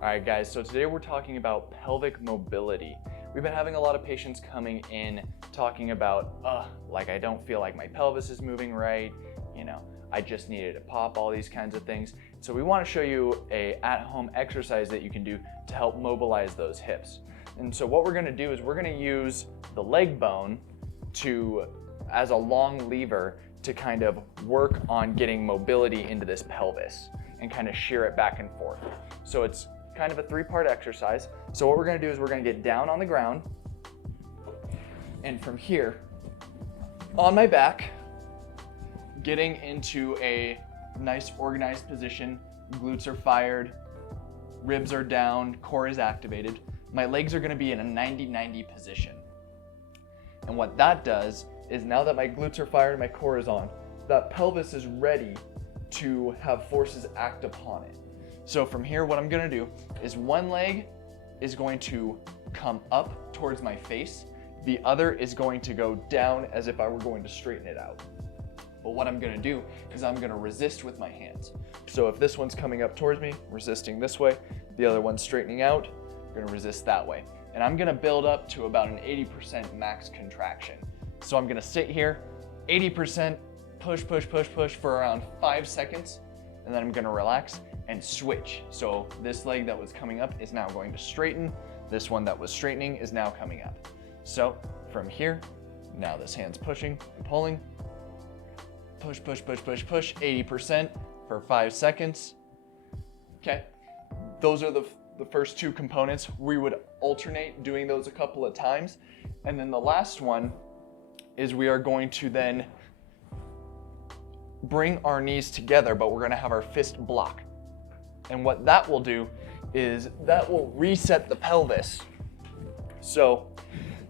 All right, guys, so today we're talking about pelvic mobility. We've been having a lot of patients coming in talking about, like I don't feel like my pelvis is moving right, I just needed to pop, all these kinds of things. So we want to show you a at-home exercise that you can do to help mobilize those hips. And so what we're going to do is we're going to use the leg bone as a long lever to kind of work on getting mobility into this pelvis and kind of shear it back and forth. So it's kind of a three-part exercise. So what we're going to do is we're going to get down on the ground, and from here on my back, getting into a nice organized position. Glutes are fired, ribs are down, core is activated. My legs are going to be in a 90-90 position. And what that does is now that my glutes are fired and my core is on, that pelvis is ready to have forces act upon it. So from here, what I'm gonna do is one leg is going to come up towards my face. The other is going to go down as if I were going to straighten it out. But what I'm gonna do is I'm gonna resist with my hands. So if this one's coming up towards me, resisting this way, the other one's straightening out, I'm gonna resist that way. And I'm gonna build up to about an 80% max contraction. So I'm gonna sit here, 80%, push, push, push, push for around 5 seconds, and then I'm gonna relax and switch. So this leg that was coming up is now going to straighten. This one that was straightening is now coming up. So from here, now this hand's pushing and pulling. Push, push, push, push, push, 80% for 5 seconds. Okay, those are the first two components. We would alternate doing those a couple of times. And then the last one is we are going to then bring our knees together, but we're gonna have our fist block. And what that will do is that will reset the pelvis. So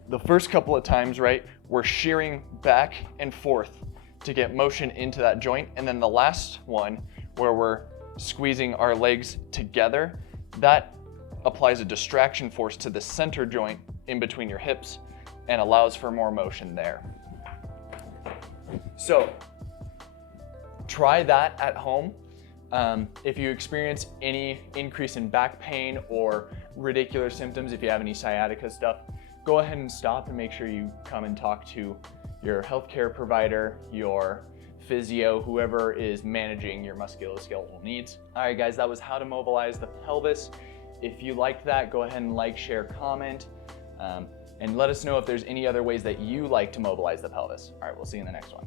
the first couple of times, right, we're shearing back and forth to get motion into that joint. And then the last one where we're squeezing our legs together, that applies a distraction force to the center joint in between your hips and allows for more motion there. So try that at home. If you experience any increase in back pain or radicular symptoms, if you have any sciatica stuff, go ahead and stop and make sure you come and talk to your healthcare provider, your physio, whoever is managing your musculoskeletal needs. All right, guys, that was how to mobilize the pelvis. If you liked that, go ahead and like, share, comment, and let us know if there's any other ways that you like to mobilize the pelvis. All right, we'll see you in the next one.